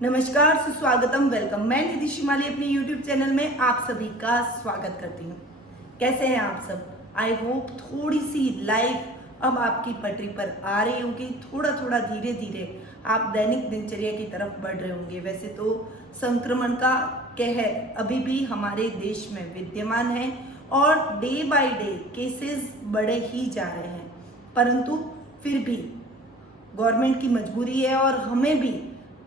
नमस्कार, सुस्वागतम, वेलकम। मैं निधि शिमाली अपने YouTube चैनल में आप सभी का स्वागत करती हूँ। कैसे हैं आप सब? आई होप थोड़ी सी लाइफ अब आपकी पटरी पर आ रही होगी, थोड़ा थोड़ा धीरे धीरे आप दैनिक दिनचर्या की तरफ बढ़ रहे होंगे। वैसे तो संक्रमण का कहर अभी भी हमारे देश में विद्यमान है और डे बाय डे केसेस बढ़े ही जा रहे हैं, परंतु फिर भी गवर्नमेंट की मजबूरी है और हमें भी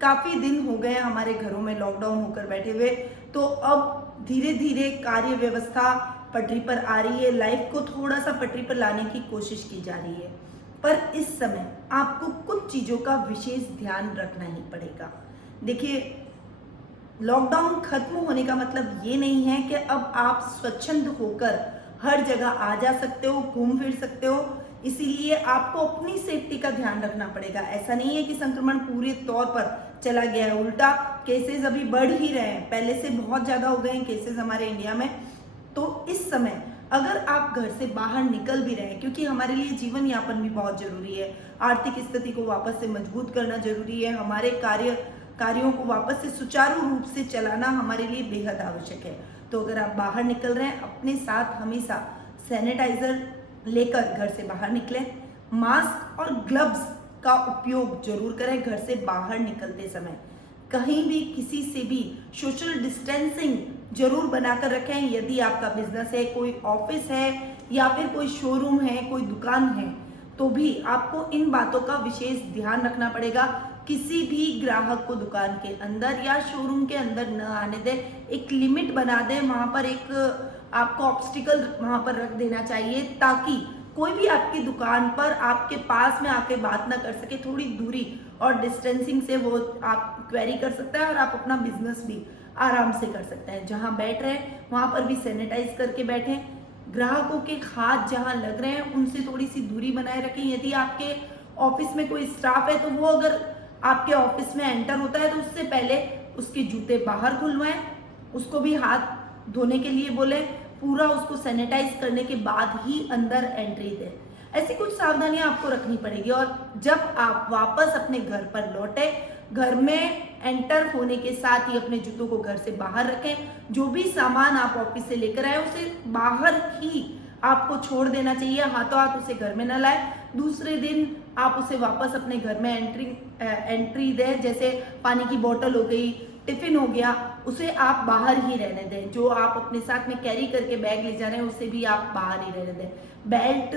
काफ़ी दिन हो गए हमारे घरों में लॉकडाउन होकर बैठे हुए, तो अब धीरे धीरे कार्य व्यवस्था पटरी पर आ रही है, लाइफ को थोड़ा सा पटरी पर लाने की कोशिश की जा रही है। पर इस समय आपको कुछ चीज़ों का विशेष ध्यान रखना ही पड़ेगा। देखिए, लॉकडाउन खत्म होने का मतलब ये नहीं है कि अब आप स्वच्छंद होकर हर जगह आ जा सकते हो, घूम फिर सकते हो। इसीलिए आपको अपनी सेफ्टी का ध्यान रखना पड़ेगा। ऐसा नहीं है कि संक्रमण पूरे तौर पर चला गया है, उल्टा केसेस अभी बढ़ ही रहे हैं, पहले से बहुत ज़्यादा हो गए हैं केसेस हमारे इंडिया में। तो इस समय अगर आप घर से बाहर निकल भी रहे हैं, क्योंकि हमारे लिए जीवन यापन भी बहुत जरूरी है, आर्थिक स्थिति को वापस से मजबूत करना जरूरी है, हमारे कार्यों को वापस से सुचारू रूप से चलाना हमारे लिए बेहद आवश्यक है। तो अगर आप बाहर निकल रहे हैं, अपने साथ हमेशा सैनिटाइजर लेकर घर से बाहर निकलें, मास्क और ग्लव्स का उपयोग जरूर करें। घर से बाहर निकलते समय कहीं भी किसी से भी सोशल डिस्टेंसिंग जरूर बनाकर रखें। यदि आपका बिजनेस है, कोई ऑफिस है या फिर कोई शोरूम है, कोई दुकान है, तो भी आपको इन बातों का विशेष ध्यान रखना पड़ेगा। किसी भी ग्राहक को दुकान के अंदर या शोरूम के अंदर न आने दें, एक लिमिट बना दें, वहां पर एक आपको ऑब्स्टिकल वहां पर रख देना चाहिए ताकि कोई भी आपकी दुकान पर आपके पास में आके बात ना कर सके। थोड़ी दूरी और डिस्टेंसिंग से वो आप क्वेरी कर सकता है और आप अपना बिजनेस भी आराम से कर सकते हैं। जहां बैठ रहे हैं वहां पर भी सैनिटाइज करके बैठें। ग्राहकों के हाथ जहां लग रहे हैं उनसे थोड़ी सी दूरी बनाए रखें। यदि आपके ऑफिस में कोई स्टाफ है तो वो अगर आपके ऑफिस में एंटर होता है तो उससे पहले उसके जूते बाहर खुलवाएं, उसको भी हाथ धोने के लिए बोले, पूरा उसको सैनिटाइज करने के बाद ही अंदर एंट्री दें। ऐसी कुछ सावधानियां आपको रखनी पड़ेगी। और जब आप वापस अपने घर पर लौटे, घर में एंटर होने के साथ ही अपने जूतों को घर से बाहर रखें। जो भी सामान आप ऑफिस से लेकर आए उसे बाहर ही आपको छोड़ देना चाहिए, हाथों हाथ उसे घर में न लाए। दूसरे दिन आप उसे वापस अपने घर में एंट्री दें। जैसे पानी की बोतल हो गई, टिफिन हो गया, उसे आप बाहर ही रहने दें। जो आप अपने साथ में कैरी करके बैग ले जा रहे हैं उसे भी आप बाहर ही रहने दें। बेल्ट,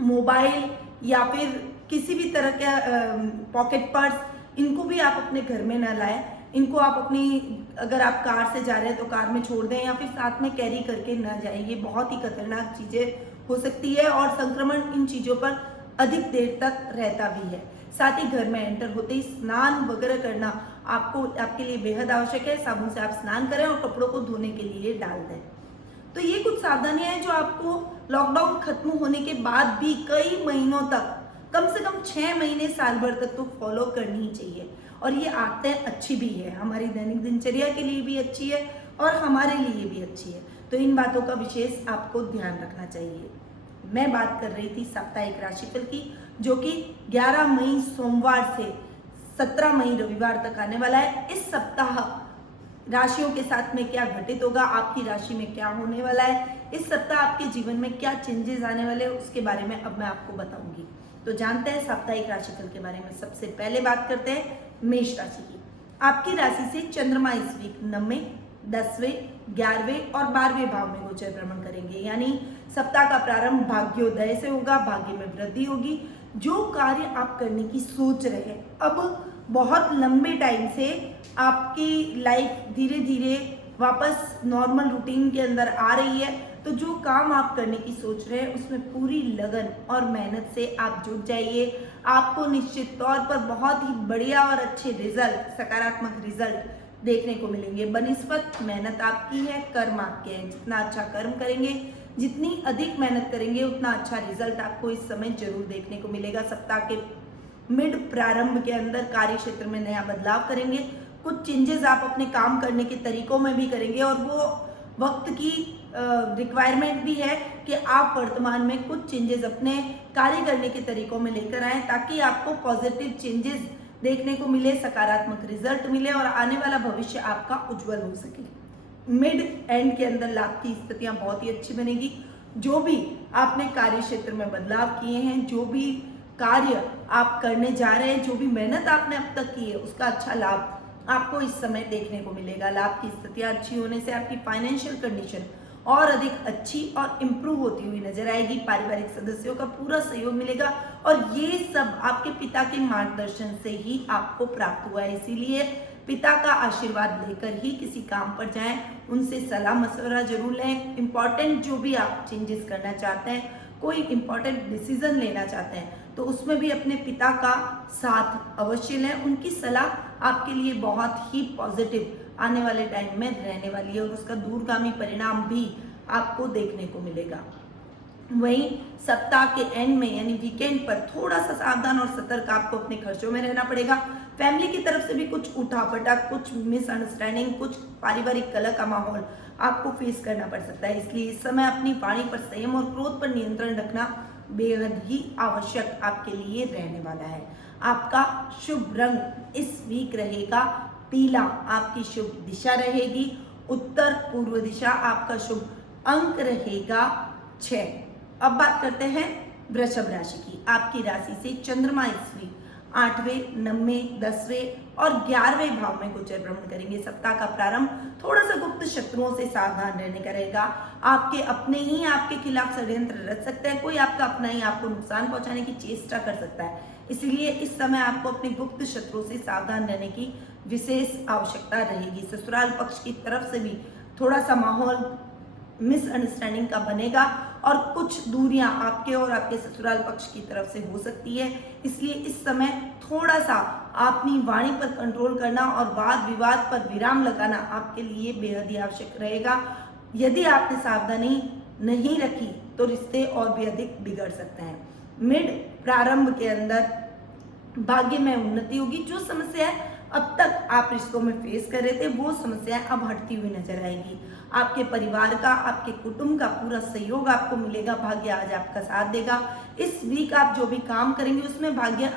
मोबाइल या फिर किसी भी तरह का पॉकेट पर्स, इनको भी आप अपने घर में ना लाएं। इनको आप अगर आप कार से जा रहे हैं तो कार में छोड़ दें या फिर साथ में कैरी करके ना जाएं। ये बहुत ही खतरनाक चीजें हो सकती है और संक्रमण इन चीजों पर अधिक देर तक रहता भी है। साथ ही घर में एंटर होते ही स्नान वगैरह करना आपके लिए बेहद आवश्यक है। साबुन से आप स्नान करें और कपड़ों को धोने के लिए डाल दें। तो ये कुछ सावधानियां हैं जो आपको लॉकडाउन खत्म होने के बाद भी कई महीनों तक, कम से कम 6 महीने, साल भर तक तो फॉलो करनी ही चाहिए। और ये आदतें अच्छी भी है, हमारी दैनिक दिनचर्या के लिए भी अच्छी है और हमारे लिए भी अच्छी है। तो इन बातों का विशेष आपको ध्यान रखना चाहिए। मैं बात कर रही थी साप्ताहिक राशिफल की, जो कि 11 मई सोमवार से 17 मई रविवार तक आने वाला है। इस सप्ताह राशियों के साथ में क्या घटित होगा, आपकी राशि में क्या होने वाला है, इस सप्ताह आपके जीवन में क्या चेंजेस आने वाले हैं, उसके बारे में अब मैं आपको बताऊंगी। तो जानते हैं साप्ताहिक राशिफल के बारे में। सबसे पहले बात करते हैं मेष राशि की। आपकी राशि से चंद्रमा इस वीक 9वें, 10वें, 11वें और 12वें भाव में गोचर भ्रमण करेंगे। यानी सप्ताह का प्रारंभ भाग्योदय से होगा, भाग्य में वृद्धि होगी। जो कार्य आप करने की सोच रहे हैं, अब बहुत लंबे टाइम से आपकी लाइफ धीरे धीरे वापस नॉर्मल रूटीन के अंदर आ रही है, तो जो काम आप करने की सोच रहे हैं उसमें पूरी लगन और मेहनत से आप जुट जाइए। आपको निश्चित तौर पर बहुत ही बढ़िया और अच्छे रिजल्ट, सकारात्मक रिजल्ट देखने को मिलेंगे। बनिस्पत मेहनत आपकी है, कर्म आपके हैं। जितना अच्छा कर्म करेंगे, जितनी अधिक मेहनत करेंगे, उतना अच्छा रिजल्ट आपको इस समय जरूर देखने को मिलेगा। सप्ताह के मिड प्रारंभ के अंदर कार्य क्षेत्र में नया बदलाव करेंगे। कुछ चेंजेस आप अपने काम करने के तरीकों में भी करेंगे और वो वक्त की रिक्वायरमेंट भी है कि आप वर्तमान में कुछ चेंजेस अपने कार्य करने के तरीकों में लेकर आए, ताकि आपको पॉजिटिव चेंजेस देखने को मिले, सकारात्मक रिजल्ट मिले और आने वाला भविष्य आपका उज्जवल हो सके। मिड एंड के अंदर लाभ की स्थितियां बहुत ही अच्छी बनेगी। जो भी आपने कार्य क्षेत्र में बदलाव किए हैं, जो भी कार्य आप करने जा रहे हैं, जो भी मेहनत आपने अब तक की है, उसका अच्छा लाभ आपको इस समय देखने को मिलेगा। लाभ की स्थितियां अच्छी होने से आपकी फाइनेंशियल कंडीशन और अधिक अच्छी और इम्प्रूव होती हुई नजर आएगी। पारिवारिक सदस्यों का पूरा सहयोग मिलेगा और ये सब आपके पिता के मार्गदर्शन से ही आपको प्राप्त हुआ है। इसीलिए पिता का आशीर्वाद लेकर ही किसी काम पर जाएं, उनसे सलाह मशवरा जरूर लें। इंपॉर्टेंट जो भी आप चेंजेस करना चाहते हैं, कोई इंपॉर्टेंट डिसीजन लेना चाहते हैं, तो उसमें भी अपने पिता का साथ अवश्य लें। उनकी सलाह आपके लिए बहुत ही पॉजिटिव आने वाले टाइम में रहने वाली है और उसका दूरगामी परिणाम भी आपको देखने को मिलेगा। वहीं सप्ताह के एंड में यानी वीकेंड पर थोड़ा सा सावधान और सतर्क आपको अपने खर्चों में रहना पड़ेगा। फैमिली की तरफ से भी कुछ उठापटक, कुछ मिसअंडरस्टैंडिंग, कुछ पारिवारिक कलह का माहौल आपको फेस करना पड़ सकता है। इसलिए इस समय अपनी वाणी पर संयम और क्रोध पर नियंत्रण रखना बेहद ही आवश्यक आपके लिए रहने वाला है। आपका शुभ रंग इस वीक रहेगा पीला, आपकी शुभ दिशा रहेगी उत्तर पूर्व दिशा, आपका शुभ अंक रहेगा 6। अब बात करते हैं वृषभ राशि की। आपकी राशि से चंद्रमा इस वीक 8वें, 9वें, 10वें और 11वें भाव में गोचर भ्रमण करेंगे। सप्ताह का प्रारंभ थोड़ा सा गुप्त शत्रुओं से सावधान रहने का रहेगा। आपके अपने ही आपके खिलाफ षड्यंत्र रच सकते हैं, कोई आपका अपना ही आपको नुकसान पहुंचाने की चेष्टा कर सकता है। इसीलिए इस समय आपको अपने गुप्त शत्रुओं से सावधान रहने की विशेष आवश्यकता रहेगी। ससुराल पक्ष की तरफ से भी थोड़ा सा माहौल मिसअंडरस्टैंडिंग का बनेगा और कुछ दूरियां आपके और आपके ससुराल पक्ष की तरफ से हो सकती है। इसलिए इस समय थोड़ा सा अपनी वाणी पर कंट्रोल करना और वाद विवाद पर विराम लगाना आपके लिए बेहद ही आवश्यक रहेगा। यदि आपने सावधानी नहीं रखी तो रिश्ते और भी अधिक बिगड़ सकते हैं। मिड प्रारंभ के अंदर भाग्य में उन्नति होगी। जो समस्या है अब तक आप रिश्तों में फेस कर रहे थे, वो समस्याएं अब हटती हुई नजर आएंगी। आपके परिवार का, आपके कुटुंब का पूरा सहयोग आपको मिलेगा। भाग्य आज आपका साथ देगा। इस वीक आप जो भी काम करेंगे उसमें भाग्य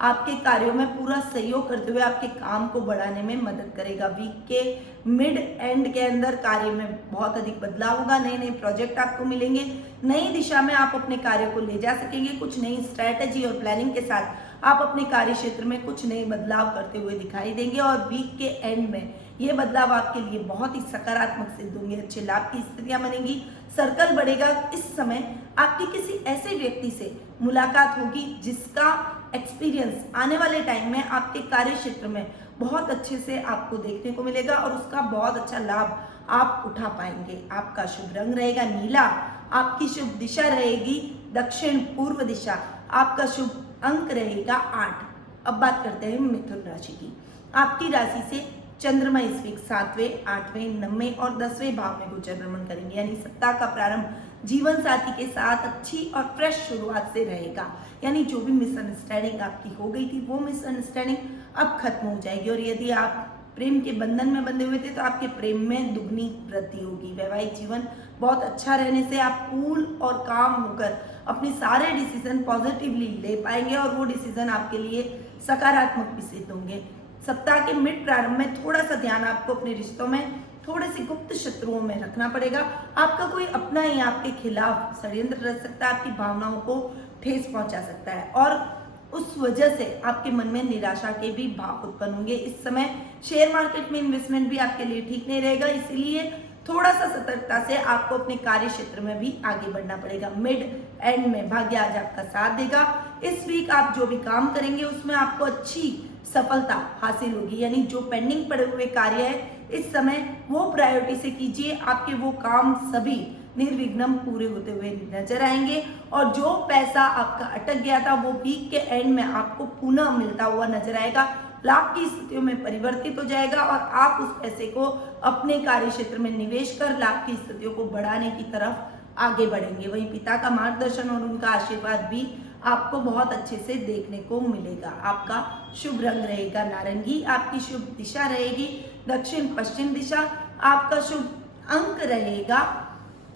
आपके कार्यों में पूरा सहयोग करते हुए आपके काम को बढ़ाने में मदद करेगा। वीक के मिड एंड के अंदर कार्य में बहुत अधिक बदलाव होगा। नए नए प्रोजेक्ट आपको मिलेंगे। नई दिशा में आप अपने कार्य को ले जा सकेंगे। कुछ नई स्ट्रैटेजी और प्लानिंग के साथ आप अपने कार्य क्षेत्र में कुछ नए बदलाव करते हुए दिखाई देंगे और वीक के एंड में ये बदलाव आपके लिए बहुत ही सकारात्मक सिद्ध होंगे। अच्छे लाभ की स्थितियां बनेंगी, सर्कल बढ़ेगा। इस समय आपकी किसी ऐसे व्यक्ति से मुलाकात होगी जिसका एक्सपीरियंस आने वाले टाइम में आपके कार्य क्षेत्र में बहुत अच्छे से आपको देखने को मिलेगा और उसका बहुत अच्छा लाभ आप उठा पाएंगे। आपका शुभ रंग रहेगा नीला, आपकी शुभ दिशा रहेगी दक्षिण पूर्व दिशा, आपका शुभ अंक रहेगा 8। अब बात करते हैं मिथुन राशि की। आपकी राशि से चंद्रमा इस वीक 7वें, 8वें, 9वें और 10वें भाव में गोचर भ्रमण करेंगे। यानी सप्ताह का प्रारंभ जीवन साथी के साथ अच्छी और फ्रेश शुरुआत से रहेगा। यानी जो भी मिसअंडरस्टैंडिंग आपकी हो गई थी वो मिसअंडरस्टैंडिंग अब खत्म हो जाएगी और यदि आप प्रेम के बंधन में बंधे हुए थे तो आपके प्रेम में दुगनी वृद्धि होगी। वैवाहिक जीवन बहुत अच्छा रहने से आप कूल और काम होकर अपने सारे डिसीजन पॉजिटिवली ले पाएंगे और वो डिसीजन आपके लिए सकारात्मक भी सिद्ध होंगे। सप्ताह के मिड प्रारंभ में थोड़ा सा ध्यान आपको अपने रिश्तों में थोड़े से गुप्त शत्रुओं में रखना पड़ेगा। आपका कोई अपना ही आपके खिलाफ षड्यंत्र रच सकता है, आपकी भावनाओं को ठेस पहुंचा सकता है और उस वजह से आपके मन में निराशा के भी भाव उत्पन्न होंगे। इस समय शेयर मार्केट में इन्वेस्टमेंट भी आपके लिए ठीक नहीं रहेगा, इसलिए थोड़ा सा सतर्कता से आपको अपने कार्य क्षेत्र में भी आगे बढ़ना पड़ेगा। मिड एंड में भाग्य आज आपका साथ देगा। इस वीक आप जो भी काम करेंगे उसमें आपको अच्छी सफलता हासिल होगी। यानी जो पेंडिंग पड़े हुए कार्य है इस समय वो प्रायोरिटी से कीजिए। आपके वो काम सभी निर्विघ्न पूरे होते हुए नजर आएंगे और जो पैसा आपका अटक गया था वो वीक के एंड में आपको पुनः मिलता हुआ नजर आएगा। लाभ की स्थितियों में परिवर्तित हो जाएगा और आप उस पैसे को अपने कार्य क्षेत्र में निवेश कर लाभ की स्थितियों को बढ़ाने की तरफ आगे बढ़ेंगे। वहीं पिता का मार्गदर्शन और उनका आशीर्वाद भी आपको बहुत अच्छे से देखने को मिलेगा। आपका शुभ रंग रहेगा नारंगी, आपकी शुभ दिशा रहेगी दक्षिण पश्चिम दिशा, आपका शुभ अंक रहेगा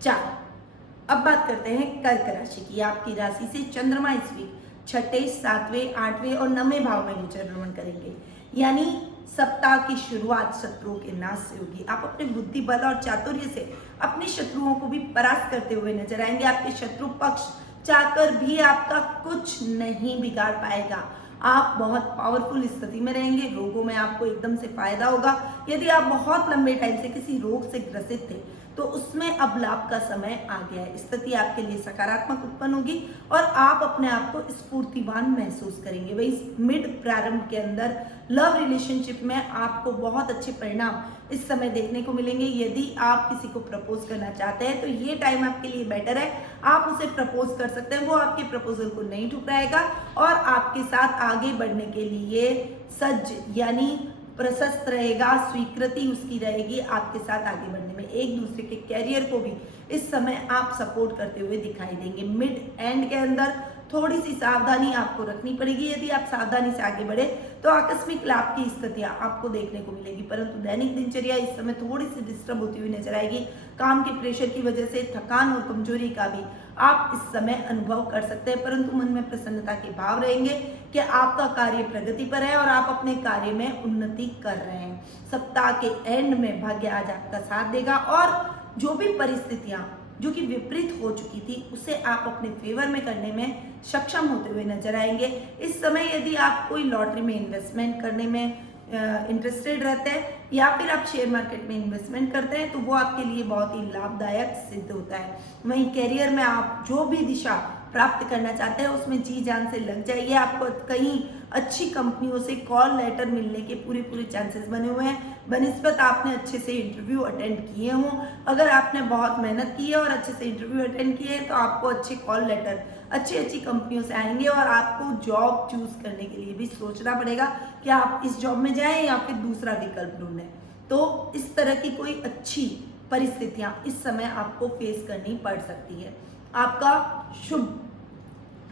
4। अब बात करते हैं कर्क राशि की। आपकी राशि से चंद्रमा इस वीक छठे, सातवें, आठवें और नवें भाव में गोचर भ्रमण करेंगे। यानी सप्ताह की शुरुआत शत्रुओं के नाश से होगी। आप अपने बुद्धि बल और चातुर्य से अपने शत्रुओं को भी परास्त करते हुए नजर आएंगे। आपके शत्रु पक्ष चाहकर भी आपका कुछ नहीं बिगाड़ पाएगा। आप बहुत पावरफुल स्थिति में रहेंगे। रोगों में आपको एकदम से फायदा होगा। यदि आप बहुत लंबे टाइम से किसी रोग से ग्रसित थे तो उसमें अब लाभ का समय आ गया है। स्थिति आपके लिए सकारात्मक उत्पन्न होगी और आप अपने आप को स्फूर्तिवान महसूस करेंगे। वही मिड प्रारंभ के अंदर लव रिलेशनशिप में आपको बहुत अच्छे परिणाम इस समय देखने को मिलेंगे। यदि आप किसी को प्रपोज करना चाहते हैं तो ये टाइम आपके लिए बेटर है। आप उसे प्रपोज कर सकते हैं, वो आपके प्रपोजल को नहीं ठुकराएगा और आपके साथ आगे बढ़ने के लिए सज्ज यानी प्रशस्त रहेगा। स्वीकृति उसकी रहेगी आपके साथ आगे बढ़ने में। एक दूसरे के कैरियर को भी इस समय आप सपोर्ट करते हुए दिखाई देंगे। मिड एंड के अंदर थोड़ी सी सावधानी आपको रखनी पड़ेगी। यदि आप सावधानी से आगे बढ़े तो आकस्मिक लाभ की स्थितियां आपको देखने को मिलेगी, परंतु दैनिक दिनचर्या इस समय थोड़ी सी डिस्टर्ब होती हुई नजर आएगी। काम के प्रेशर की वजह से थकान और कमजोरी का भी आप इस समय अनुभव कर सकते हैं, परंतु मन में प्रसन्नता के भाव रहेंगे कि आपका कार्य प्रगति पर है और आप अपने कार्य में उन्नति कर रहे हैं। सप्ताह के एंड में भाग्य आज आपका साथ देगा और जो भी परिस्थितियां जो कि विपरीत हो चुकी थी उसे आप अपने फेवर में करने में सक्षम होते हुए नजर आएंगे। इस समय यदि आप कोई लॉटरी में इन्वेस्टमेंट करने में इंटरेस्टेड रहते हैं या फिर आप शेयर मार्केट में इन्वेस्टमेंट करते हैं तो वो आपके लिए बहुत ही लाभदायक सिद्ध होता है। वहीं कैरियर में आप जो भी दिशा प्राप्त करना चाहते हैं उसमें जी जान से लग जाइए। आपको कहीं अच्छी कंपनियों से कॉल लेटर मिलने के पूरे चांसेस बने हुए हैं, बनिस्बत आपने अच्छे से इंटरव्यू अटेंड किए हों। अगर आपने बहुत मेहनत की है और अच्छे से इंटरव्यू अटेंड किए तो आपको अच्छे कॉल लेटर अच्छी कंपनियों से आएंगे और आपको जॉब चूज करने के लिए भी सोचना पड़ेगा कि आप इस जॉब में जाएं या फिर दूसरा विकल्प ढूंढें। तो इस तरह की कोई अच्छी परिस्थितियां इस समय आपको फेस करनी पड़ सकती है। आपका शुभ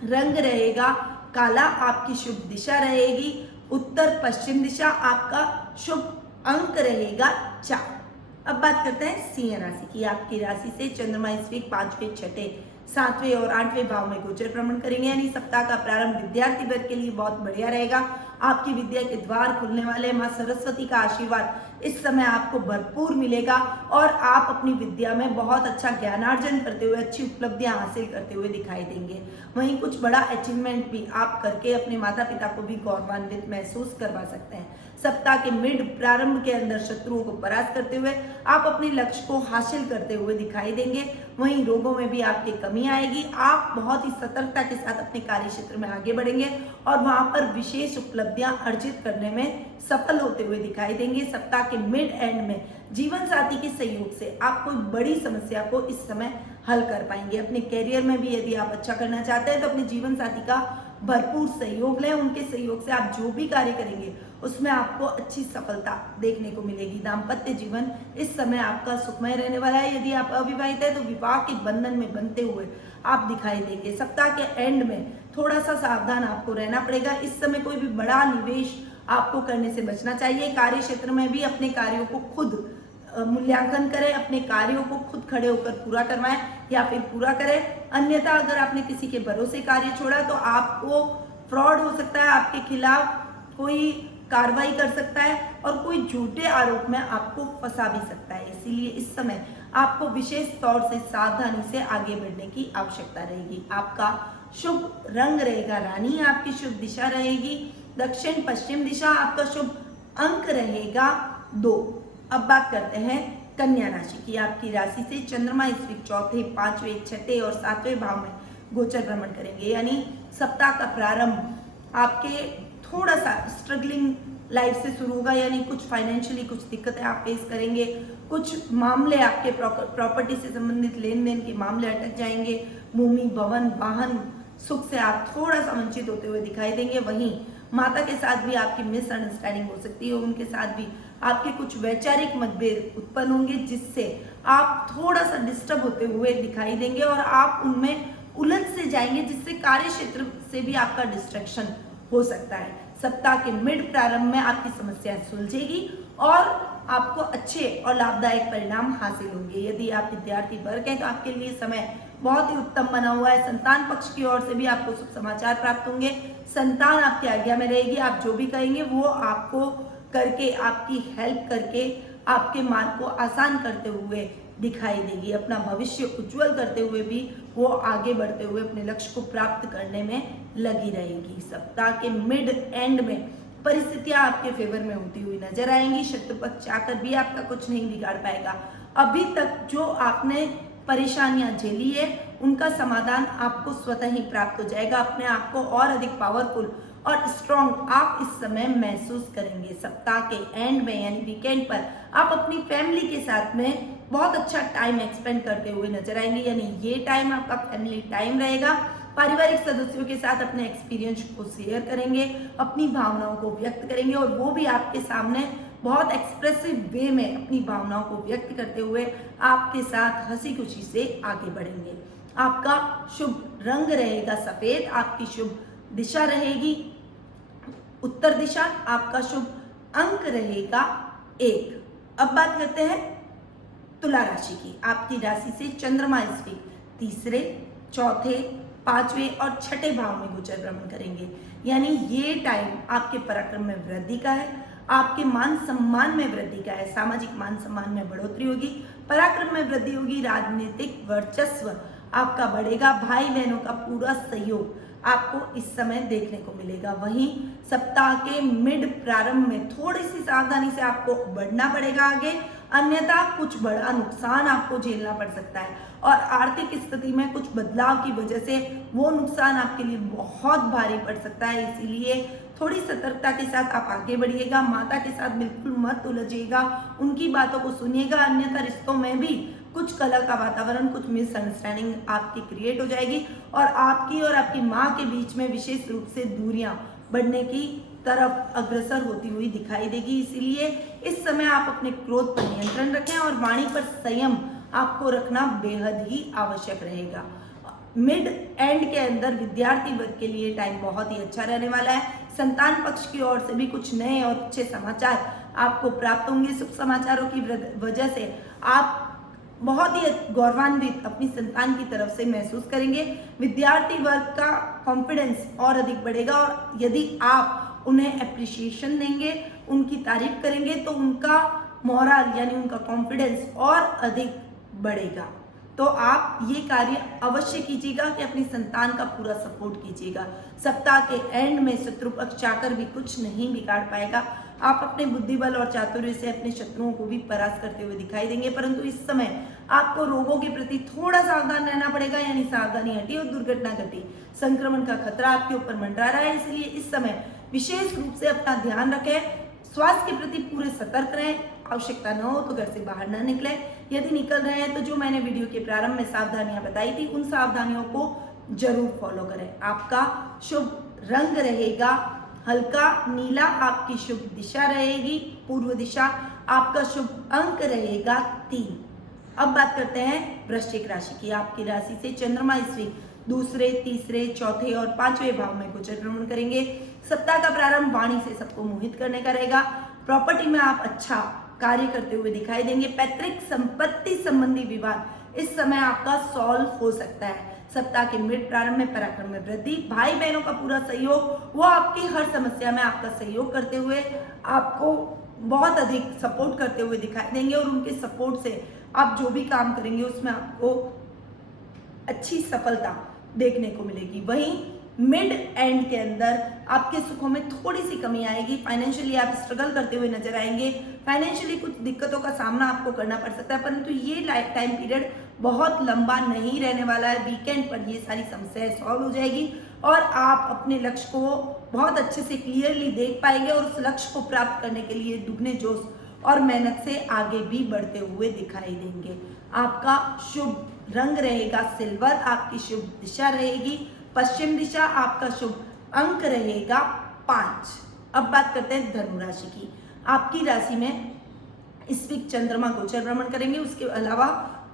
रंग रहेगा काला, आपकी शुभ दिशा रहेगी उत्तर पश्चिम दिशा, आपका शुभ अंक रहेगा 4। अब बात करते हैं सिंह राशि की। आपकी राशि से चंद्रमा इस वीक 5वें, 6ठे, 7वें और 8वें भाव में गोचर भ्रमण करेंगे। यानी सप्ताह का प्रारंभ विद्यार्थी वर्ग के लिए बहुत बढ़िया रहेगा। आपकी विद्या के द्वार खुलने वाले, मां सरस्वती का आशीर्वाद इस समय आपको भरपूर मिलेगा और आप अपनी विद्या में बहुत अच्छा ज्ञानार्जन करते हुए अच्छी उपलब्धियां हासिल करते हुए दिखाई देंगे। वहीं कुछ बड़ा अचीवमेंट भी आप करके अपने माता पिता को भी गौरवान्वित महसूस करवा सकते हैं। सप्ताह के मिड प्रारंभ के अंदर शत्रुओं को परास्त करते हुए आप अपने लक्ष्य को हासिल करते हुए दिखाई देंगे। वहीं रोगों में भी आपकी कमी आएगी। आप बहुत ही सतर्कता के साथ अपने कार्य क्षेत्र में आगे बढ़ेंगे और वहां पर विशेष उपलब्धियां अर्जित करने में सफल होते हुए दिखाई देंगे। सप्ताह के मिड एंड में जीवन साथी के सहयोग से आप कोई बड़ी समस्या को इस समय हल कर पाएंगे। अपने कैरियर में भी यदि आप अच्छा करना चाहते हैं तो अपने जीवन साथी का भरपूर सहयोग लें। उनके सहयोग से आप जो भी कार्य करेंगे उसमें आपको अच्छी सफलता देखने को मिलेगी। दाम्पत्य जीवन इस समय आपका सुखमय रहने वाला है। यदि आप अविवाहित है तो विवाह के बंधन में बंधते हुए आप दिखाई देंगे। सप्ताह के एंड में थोड़ा सा सावधान आपको रहना पड़ेगा। इस समय कोई भी बड़ा निवेश आपको करने से बचना चाहिए। कार्य क्षेत्र में भी अपने कार्यों को खुद मूल्यांकन करें, अपने कार्यों को खुद खड़े होकर पूरा करवाएं या फिर पूरा करें। अन्यथा अगर आपने किसी के भरोसे कार्य छोड़ा तो आपको फ्रॉड हो सकता है, आपके खिलाफ कोई कार्रवाई कर सकता है और कोई झूठे आरोप में आपको फंसा भी सकता है। इसीलिए इस समय आपको विशेष तौर से सावधानी से आगे बढ़ने की आवश्यकता रहेगी। आपका शुभ रंग रहेगा रानी, आपकी शुभ दिशा रहेगी दक्षिण पश्चिम दिशा, आपका शुभ अंक रहेगा 2। अब बात करते हैं कन्या राशि की। आपकी राशि से चंद्रमा इस वीक 4थे, 5वें, 6ठे और 7वें भाव में गोचर भ्रमण करेंगे। यानी सप्ताह का प्रारंभ आपके थोड़ा सा स्ट्रगलिंग लाइफ से शुरू होगा। यानी कुछ फाइनेंशियली कुछ दिक्कतें आप फेस करेंगे, कुछ मामले आपके प्रॉपर्टी से संबंधित लेन देन के मामले अटक जाएंगे। भूमि, भवन, वाहन सुख से आप थोड़ा सा वंचित होते हुए दिखाई देंगे। वहीं माता के साथ भी आपकी मिसअंडरस्टैंडिंग हो सकती है, उनके साथ भी आपके कुछ वैचारिक मतभेद उत्पन्न होंगे जिससे आप थोड़ा सा डिस्टर्ब होते हुए दिखाई देंगे और आप उनमें उलझ से जाएंगे, जिससे कार्य क्षेत्र से भी आपका डिस्ट्रैक्शन हो सकता है। सप्ताह के मिड प्रारंभ में आपकी समस्या सुलझेगी और आपको अच्छे और लाभदायक परिणाम हासिल होंगे। यदि आप विद्यार्थी वर्ग हैं तो आपके लिए समय बहुत ही उत्तम बना हुआ है। संतान पक्ष की ओर से भी आपको शुभ समाचार प्राप्त होंगे। संतान आपकी आज्ञा में रहेगी, आप जो भी कहेंगे वो आपको करके, आपकी हेल्प करके आपके मार्ग को आसान करते हुए दिखाई देगी। अपना भविष्य उज्जवल करते हुए भी वो आगे बढ़ते हुए अपने लक्ष्य को प्राप्त करने में लगी रहेगी। सप्ताह के मिड एंड में परिस्थितियां आपके फेवर में होती हुई नजर आएंगी। शत्रु पक्ष आकर भी आपका कुछ नहीं बिगाड़ पाएगा। अभी तक जो आपने परेशानियां झेली है उनका समाधान आपको स्वतः ही प्राप्त हो जाएगा। अपने आप को और अधिक पावरफुल और स्ट्रॉन्ग आप इस समय महसूस करेंगे। सप्ताह के एंड में यानी वीकेंड पर आप अपनी फैमिली के साथ में बहुत अच्छा टाइम एक्सपेंड करते हुए नजर आएंगे, यानी ये टाइम आपका फैमिली टाइम रहेगा। पारिवारिक सदस्यों के साथ अपने एक्सपीरियंस को शेयर करेंगे, अपनी भावनाओं को व्यक्त करेंगे और वो भी आपके सामने बहुत एक्सप्रेसिव वे में अपनी भावनाओं को व्यक्त करते हुए आपके साथ हंसी खुशी से आगे बढ़ेंगे। आपका शुभ रंग रहेगा सफेद, आपकी शुभ दिशा रहेगी उत्तर दिशा, आपका शुभ अंक रहेगा 1। अब बात करते हैं तुला राशि की। आपकी राशि से चंद्रमा इस वीक तीसरे, चौथे, पांचवें और छठे भाव में गोचर भ्रमण करेंगे, यानी ये टाइम आपके पराक्रम में वृद्धि का है, आपके मान सम्मान में वृद्धि का है। सामाजिक मान सम्मान में बढ़ोतरी होगी, पराक्रम में वृद्धि होगी, राजनीतिक वर्चस्व आपका बढ़ेगा, भाई बहनों का पूरा सहयोग आपको इस समय देखने को मिलेगा। वहीं सप्ताह के मिड प्रारंभ में थोड़ी सी सावधानी से आपको बढ़ना पड़ेगा आगे, अन्यथा कुछ बड़ा नुकसान आपको झेलना पड़ सकता है और आर्थिक स्थिति में कुछ बदलाव की वजह से वो नुकसान आपके लिए बहुत भारी पड़ सकता है। इसीलिए थोड़ी सतर्कता के साथ आप आगे बढ़िएगा। माता के साथ बिल्कुल मत उलझिएगा, उनकी बातों को सुनिएगा, अन्यथा रिश्तों में भी कुछ कलह का वातावरण, कुछ मिसअंडरस्टैंडिंग आपकी क्रिएट हो जाएगी और आपकी माँ के बीच में विशेष रूप से दूरियां बढ़ने की तरफ अग्रसर होती हुई दिखाई देगी। इसीलिए इस समय आप अपने क्रोध पर नियंत्रण रखें और वाणी पर संयम आपको रखना बेहद ही आवश्यक रहेगा। मिड एंड के अंदर विद्यार्थी वर्ग के लिए टाइम बहुत ही अच्छा रहने वाला है। संतान पक्ष की ओर से भी कुछ नए और अच्छे समाचार आपको प्राप्त होंगे। शुभ समाचारों की वजह से आप बहुत ही गौरवान्वित अपनी संतान की तरफ से महसूस करेंगे। विद्यार्थी वर्ग का कॉन्फिडेंस और अधिक बढ़ेगा और यदि आप उन्हें अप्रिशिएशन देंगे, उनकी तारीफ करेंगे तो उनका मोरल यानी उनका कॉन्फिडेंस और अधिक बढ़ेगा। तो आप ये कार्य अवश्य कीजिएगा कि अपनी संतान का पूरा सपोर्ट कीजिएगा। सप्ताह के एंड में शत्रु पक्ष चाकर भी कुछ नहीं बिगाड़ पाएगा। आप अपने बुद्धि बल और चातुर्य से अपने शत्रुओं को भी परास्त करते हुए दिखाई देंगे, परंतु इस समय आपको रोगों के प्रति थोड़ा सावधान रहना पड़ेगा, यानी सावधानी हटी और दुर्घटना घटी। संक्रमण का खतरा आपके ऊपर मंडरा रहा है, इसलिए इस समय विशेष रूप से अपना ध्यान रखें। स्वास्थ्य के प्रति पूरे सतर्क रहें, आवश्यकता न हो तो घर से बाहर न निकले। यदि निकल रहे हैं तो जो मैंने वीडियो के प्रारंभ में सावधानियां बताई थी उन सावधानियों को जरूर फॉलो करें। आपका शुभ रंग रहेगा हल्का नीला, आपकी शुभ दिशा रहेगी पूर्व दिशा, आपका शुभ अंक रहेगा 3। अब बात करते हैं वृश्चिक राशि की। आपकी राशि से चंद्रमा इस वीक दूसरे, तीसरे, चौथे और पांचवें भाव में गोचर भ्रमण करेंगे। सप्ताह का प्रारंभ वाणी से सबको मोहित करने का रहेगा। प्रॉपर्टी में आप अच्छा कार्य करते हुए दिखाई देंगे। पैतृक संपत्ति संबंधी विवाद इस समय आपका सॉल्व हो सकता है। सप्ताह के मिड प्रारंभ में पराक्रम में वृद्धि, भाई बहनों का पूरा सहयोग, वो आपकी हर समस्या में आपका सहयोग करते हुए आपको बहुत अधिक सपोर्ट करते हुए दिखाई देंगे और उनके सपोर्ट से आप जो भी काम करेंगे उसमें आपको अच्छी सफलता देखने को मिलेगी। वहीं मिड एंड के अंदर आपके सुखों में थोड़ी सी कमी आएगी। फाइनेंशियली आप स्ट्रगल करते हुए नजर आएंगे। फाइनेंशियली कुछ दिक्कतों का सामना आपको करना पड़ सकता है, परंतु ये लाइफ टाइम पीरियड बहुत लंबा नहीं रहने वाला है। वीकेंड पर ये सारी समस्याएं सॉल्व हो जाएगी और आप अपने लक्ष्य को बहुत अच्छे से क्लियरली देख पाएंगे और उस लक्ष्य को प्राप्त करने के लिए दुगने जोश और मेहनत से आगे भी बढ़ते हुए दिखाई देंगे। आपका शुभ रंग रहेगा सिल्वर, आपकी शुभ दिशा रहेगी पश्चिम दिशा, आपका शुभ अंक रहेगा 5। अब बात करते हैं धनु राशि की। आपकी राशि में इस वीक चंद्रमा गोचर भ्रमण करेंगे, उसके अलावा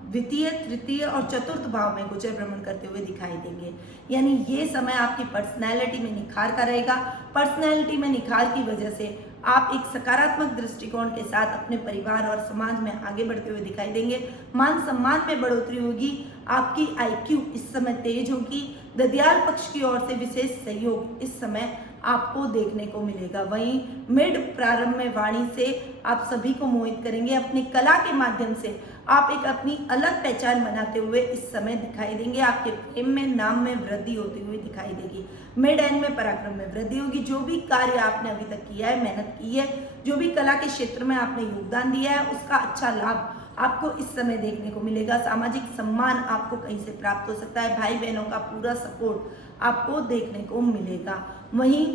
द्वितीय, तृतीय और चतुर्थ भाव में गोचर भ्रमण करते हुए दिखाई देंगे। यानी ये समय आपकी पर्सनैलिटी में निखार का रहेगा। पर्सनैलिटी में निखार की वजह से आप एक सकारात्मक दृष्टिकोण के साथ अपने परिवार और समाज में आगे बढ़ते हुए दिखाई देंगे। मान सम्मान में बढ़ोतरी होगी, आपकी IQ इस समय तेज होगी। ददियाल पक्ष की ओर से विशेष सहयोग इस समय आपको देखने को मिलेगा। वहीं मिड प्रारंभ में वाणी से आप सभी को मोहित करेंगे। अपनी कला के माध्यम से आप एक अपनी अलग पहचान बनाते हुए इस समय दिखाई देंगे। आपके प्रेम में, नाम में वृद्धि होती हुई दिखाई देगी। मिड एंड में पराक्रम में वृद्धि होगी। जो भी कार्य आपने अभी तक किया है, मेहनत की है, जो भी कला के क्षेत्र में आपने योगदान दिया है, उसका अच्छा लाभ आपको इस समय देखने को मिलेगा। सामाजिक सम्मान आपको कहीं से प्राप्त हो सकता है। भाई बहनों का पूरा सपोर्ट आपको देखने को मिलेगा। वहीं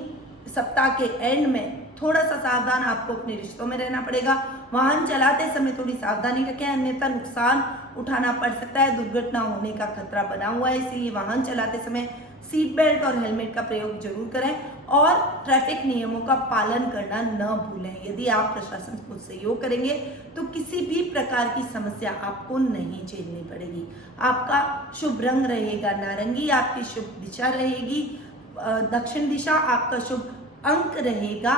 सप्ताह के एंड में थोड़ा सा सावधान आपको अपने रिश्तों में रहना पड़ेगा। वाहन चलाते समय थोड़ी सावधानी रखें, अन्यथा नुकसान उठाना पड़ सकता है। दुर्घटना होने का खतरा बना हुआ है, इसलिए वाहन चलाते समय सीट बेल्ट और हेलमेट का प्रयोग जरूर करें और ट्रैफिक नियमों का पालन करना न भूलें। यदि आप प्रशासन को सहयोग करेंगे तो किसी भी प्रकार की समस्या आपको नहीं झेलनी पड़ेगी। आपका शुभ रंग रहेगा नारंगी, आपकी शुभ दिशा रहेगी दक्षिण दिशा, आपका शुभ अंक रहेगा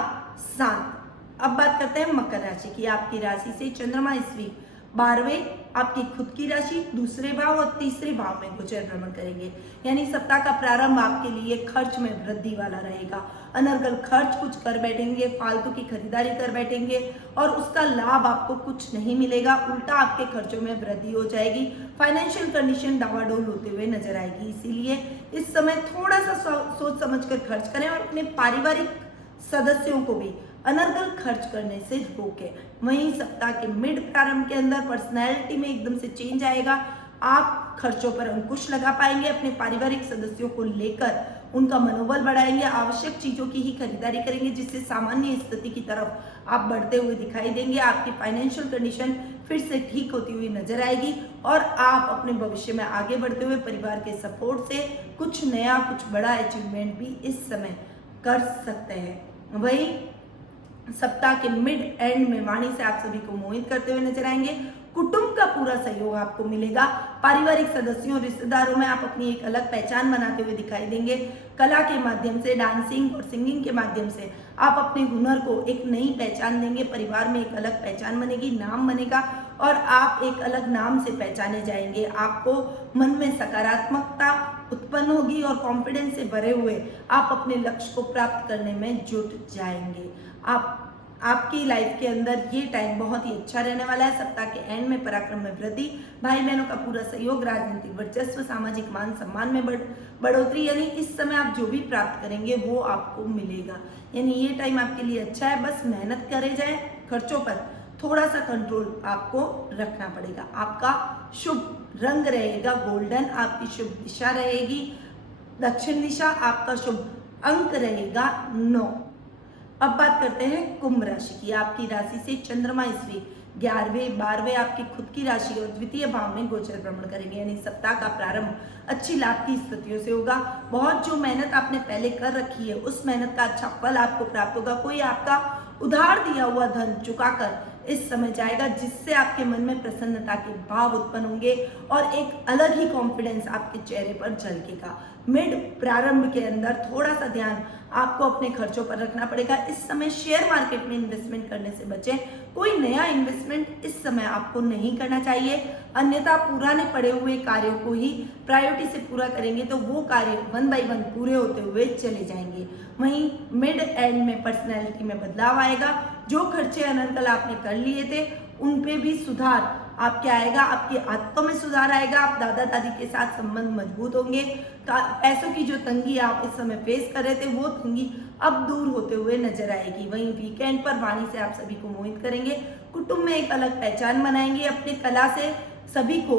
7। अब बात करते हैं मकर राशि की। आपकी राशि से चंद्रमा इस वीक 12वें आपकी खुद की राशि, दूसरे भाव और तीसरे भाव में गोचर भ्रमण करेंगे। यानी सप्ताह का प्रारंभ आपके लिए खर्च में वृद्धि वाला रहेगा। अनर्गल खर्च कुछ कर बैठेंगे, फालतू की खरीदारी कर बैठेंगे और उसका लाभ आपको कुछ नहीं मिलेगा, उल्टा आपके खर्चों में वृद्धि हो जाएगी। फाइनेंशियल कंडीशन डावाडोल होते हुए नजर आएगी, इसीलिए इस समय थोड़ा सा सोच समझकर खर्च करें और अपने पारिवारिक सदस्यों को भी अनर्गल खर्च करने से रोकें। वहीं सप्ताह के मिड प्रारंभ के अंदर पर्सनैलिटी में एकदम से चेंज आएगा। आप खर्चों पर अंकुश लगा पाएंगे, अपने पारिवारिक सदस्यों को लेकर उनका मनोबल बढ़ाएंगे, आवश्यक चीजों की ही खरीदारी करेंगे, जिससे सामान्य स्थिति की तरफ आप बढ़ते हुए दिखाई देंगे। आपकी फाइनेंशियल कंडीशन फिर से ठीक होती हुई नजर आएगी और आप अपने भविष्य में आगे बढ़ते हुए परिवार के सपोर्ट से कुछ नया, कुछ बड़ा अचीवमेंट भी इस समय कर सकते हैं। वहीं सप्ताह के मिड एंड में वाणी से आप सभी को मोहित करते हुए नजर आएंगे। कुटुंब का पूरा सहयोग आपको मिलेगा। पारिवारिक सदस्यों, रिश्तेदारों में आप अपनी एक अलग पहचान बनाते हुए दिखाई देंगे। कला के माध्यम से, डांसिंग और सिंगिंग के माध्यम से आप अपने हुनर को एक नई पहचान देंगे। परिवार में एक अलग पहचान बनेगी, नाम बनेगा और आप एक अलग नाम से पहचाने जाएंगे। आपको मन में सकारात्मकता उत्पन्न होगी और कॉन्फिडेंस से भरे हुए आप अपने लक्ष्य को प्राप्त करने में जुट जाएंगे। आपकी लाइफ के अंदर ये टाइम बहुत ही अच्छा रहने वाला है। सप्ताह के एंड में पराक्रम में वृद्धि, भाई बहनों का पूरा सहयोग, राजनीतिक वर्चस्व, सामाजिक मान सम्मान में बढ़ोतरी, यानी इस समय आप जो भी प्राप्त करेंगे वो आपको मिलेगा। यानी ये टाइम आपके लिए अच्छा है, बस मेहनत करे जाए, खर्चों पर थोड़ा सा कंट्रोल आपको रखना पड़ेगा। आपका शुभ रंग रहेगा गोल्डन, आपकी शुभ दिशा रहेगी दक्षिण दिशा, आपका शुभ अंक रहेगा 9। अब बात करते हैं कुंभ राशि की। आपकी राशि से चंद्रमा इस वीक 11वें 12वें आपकी खुद की राशि और द्वितीय भाव में गोचर भ्रमण करेंगे। यानी सप्ताह का प्रारंभ अच्छी लाभ की स्थितियों से होगा। बहुत जो मेहनत आपने पहले कर रखी है उस मेहनत का अच्छा फल आपको प्राप्त होगा। कोई आपका उधार दिया हुआ धन चुकाकर इस समय जाएगा, जिससे आपके मन में प्रसन्नता के भाव उत्पन्न होंगे और एक अलग ही कॉन्फिडेंस आपके चेहरे पर झलकेगा। मिड प्रारंभ के अंदर थोड़ा सा ध्यान आपको अपने खर्चों पर रखना पड़ेगा। इस समय शेयर मार्केट में इन्वेस्टमेंट करने से बचें। कोई नया इन्वेस्टमेंट इस समय आपको नहीं करना चाहिए, अन्यथा पुराने पड़े हुए कार्यों को ही प्रायोरिटी से पूरा करेंगे तो वो कार्य 1 बाय 1 पूरे होते हुए चले जाएंगे। वहीं मिड एंड में पर्सनैलिटी में बदलाव आएगा। जो खर्चे अनर्गल आपने कर लिए थे उन पे भी सुधार आपके आएगा, आपकी आदतों में सुधार आएगा। आप दादा दादी के साथ संबंध मजबूत होंगे। पैसों की जो तंगी आप इस समय फेस कर रहे थे वो तंगी अब दूर होते हुए नजर आएगी। वहीं वीकेंड पर वाणी से आप सभी को मोहित करेंगे। कुटुंब में एक अलग पहचान बनाएंगे, अपनी कला से सभी को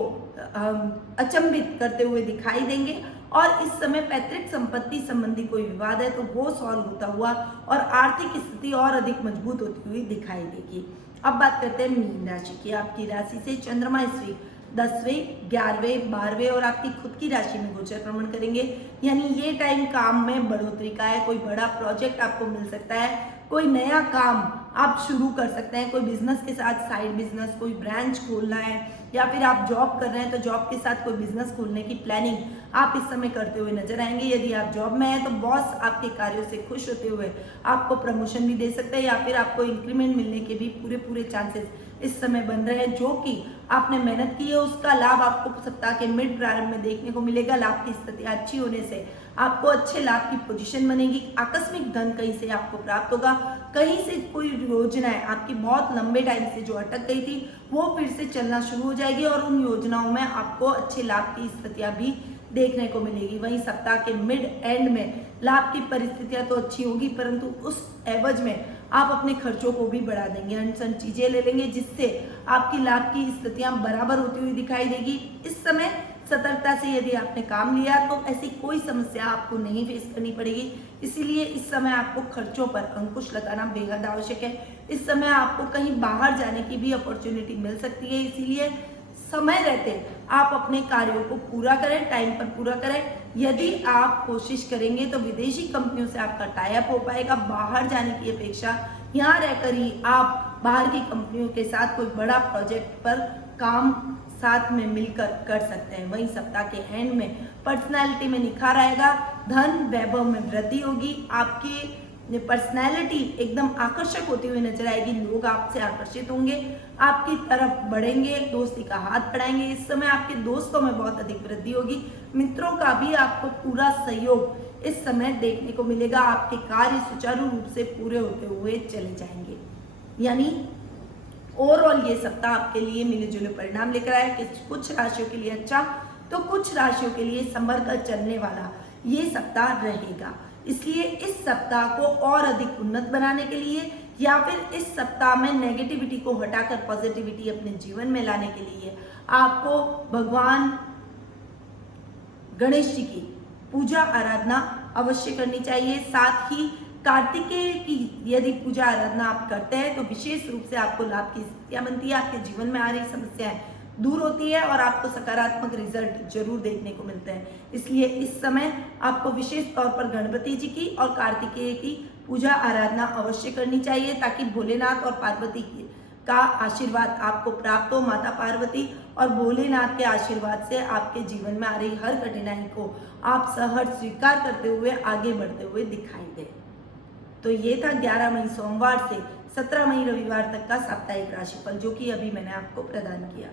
अचंभित करते हुए दिखाई देंगे और इस समय पैतृक संपत्ति संबंधी कोई विवाद है तो वो सॉल्व होता हुआ और आर्थिक स्थिति और अधिक मजबूत होती हुई दिखाई देगी। अब बात करते हैं मीन राशि की। आपकी राशि से चंद्रमा इस वीक 10वें 11वें 12वें और आपकी खुद की राशि में गोचर भ्रमण करेंगे। यानी ये टाइम काम में बढ़ोतरी का है। कोई बड़ा प्रोजेक्ट आपको मिल सकता है, कोई नया काम आप शुरू कर सकते हैं। कोई बिजनेस के साथ साइड बिजनेस, कोई ब्रांच खोलना है, या फिर आप जॉब कर रहे हैं तो जॉब के साथ कोई बिजनेस खोलने की प्लानिंग आप इस समय करते हुए नजर आएंगे। यदि आप जॉब में हैं तो बॉस आपके कार्यों से खुश होते हुए आपको प्रमोशन भी दे सकते हैं, या फिर आपको इंक्रीमेंट मिलने के भी पूरे चांसेस इस समय बन रहे हैं। जो कि आपने मेहनत की है उसका लाभ आपको सप्ताह के मिड प्रारंभ में देखने को मिलेगा। लाभ की स्थिति अच्छी होने से आपको अच्छे लाभ की पोजीशन बनेगी। आकस्मिक धन कहीं से आपको प्राप्त होगा। कहीं से कोई योजनाएं आपकी बहुत लंबे टाइम से जो अटक गई थी वो फिर से चलना शुरू हो जाएगी, और उन योजनाओं में आपको अच्छे लाभ की स्थितियां भी देखने को मिलेगी। वहीं सप्ताह के मिड एंड में लाभ की परिस्थितियां तो अच्छी होगी, परंतु उस एवज में आप अपने खर्चों को भी बढ़ा देंगे, अनसन चीजें ले लेंगे, जिससे आपकी लाभ की स्थितियां बराबर होती हुई दिखाई देगी। इस समय सतर्कता से यदि आपने काम लिया तो ऐसी कोई समस्या आपको नहीं फेस करनी पड़ेगी। इसीलिए इस समय आपको खर्चों पर अंकुश लगाना बेहद आवश्यक है। इस समय आपको कहीं बाहर जाने की भी अपॉर्चुनिटी मिल सकती है, इसीलिए समय रहते आप अपने कार्यों को पूरा करें, टाइम पर पूरा करें। यदि आप कोशिश करेंगे तो विदेशी कंपनियों से आपका टाई अप हो पाएगा। बाहर जाने की अपेक्षा यहाँ रहकर ही आप बाहर की कंपनियों के साथ कोई बड़ा प्रोजेक्ट पर काम साथ में मिलकर कर सकते हैं। वहीं सप्ताह के एंड में पर्सनालिटी में निखार आएगा, धन वैभव में वृद्धि होगी, आपकी पर्सनैलिटी एकदम आकर्षक होती हुई नजर आएगी। लोग आपसे आकर्षित होंगे, आपकी तरफ बढ़ेंगे, दोस्ती का हाथ बढ़ाएंगे। इस समय आपके दोस्तों में बहुत अधिक वृद्धि होगी। मित्रों का भी आपको पूरा सहयोग इस समय देखने को मिलेगा। आपके कार्य सुचारू रूप से पूरे होते हुए चले जाएंगे। यानी ओवरऑल ये सप्ताह आपके लिए मिले जुले परिणाम लेकर आया कि कुछ राशियों के लिए अच्छा तो कुछ राशियों के लिए संभल कर चलने वाला ये सप्ताह रहेगा। इसलिए इस सप्ताह को और अधिक उन्नत बनाने के लिए, या फिर इस सप्ताह में नेगेटिविटी को हटाकर पॉजिटिविटी अपने जीवन में लाने के लिए आपको भगवान गणेश जी की पूजा आराधना अवश्य करनी चाहिए। साथ ही कार्तिकेय की यदि पूजा आराधना आप करते हैं तो विशेष रूप से आपको लाभ की स्थितियां बनती है, आपके जीवन में आ रही समस्याएं दूर होती है और आपको सकारात्मक रिजल्ट जरूर देखने को मिलते हैं। इसलिए इस समय आपको विशेष तौर पर गणपति जी की और कार्तिकेय की पूजा आराधना अवश्य करनी चाहिए, ताकि भोलेनाथ और पार्वती का आशीर्वाद आपको प्राप्त हो। माता पार्वती और भोलेनाथ के आशीर्वाद से आपके जीवन में आ रही हर कठिनाई को आप सहर्ष स्वीकार करते हुए आगे बढ़ते हुए दिखाई दे। तो ये था 11 मई सोमवार से 17 मई रविवार तक का साप्ताहिक राशिफल, जो कि अभी मैंने आपको प्रदान किया।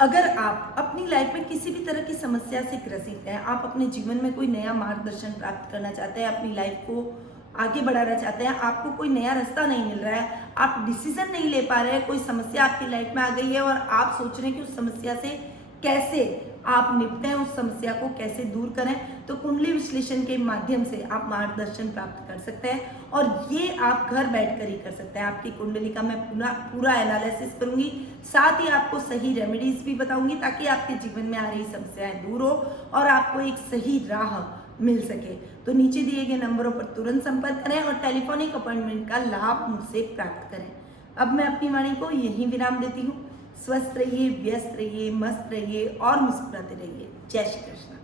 अगर आप अपनी लाइफ में किसी भी तरह की समस्या से ग्रसित हैं, आप अपने जीवन में कोई नया मार्गदर्शन प्राप्त करना चाहते हैं, अपनी लाइफ को आगे बढ़ाना चाहते हैं, आपको कोई नया रास्ता नहीं मिल रहा है, आप डिसीजन नहीं ले पा रहे हैं, कोई समस्या आपकी लाइफ में आ गई है और आप सोच रहे हैं कि उस समस्या से कैसे आप निपटें, उस समस्या को कैसे दूर करें, तो कुंडली विश्लेषण के माध्यम से आप मार्गदर्शन प्राप्त कर सकते हैं। और ये आप घर बैठकर ही कर सकते हैं। आपकी कुंडली का मैं पूरा एनालिसिस करूंगी, साथ ही आपको सही रेमेडीज भी बताऊंगी, ताकि आपके जीवन में आ रही समस्याएं दूर हो और आपको एक सही राह मिल सके। तो नीचे दिए गए नंबरों पर तुरंत संपर्क करें और टेलीफोनिक अपॉइंटमेंट का लाभ मुझसे प्राप्त करें। अब मैं अपनी वाणी को यहीं विराम देती हूँ। स्वस्थ रहिए, व्यस्त रहिए, मस्त रहिए और मुस्कुराते रहिए। जय श्री कृष्ण।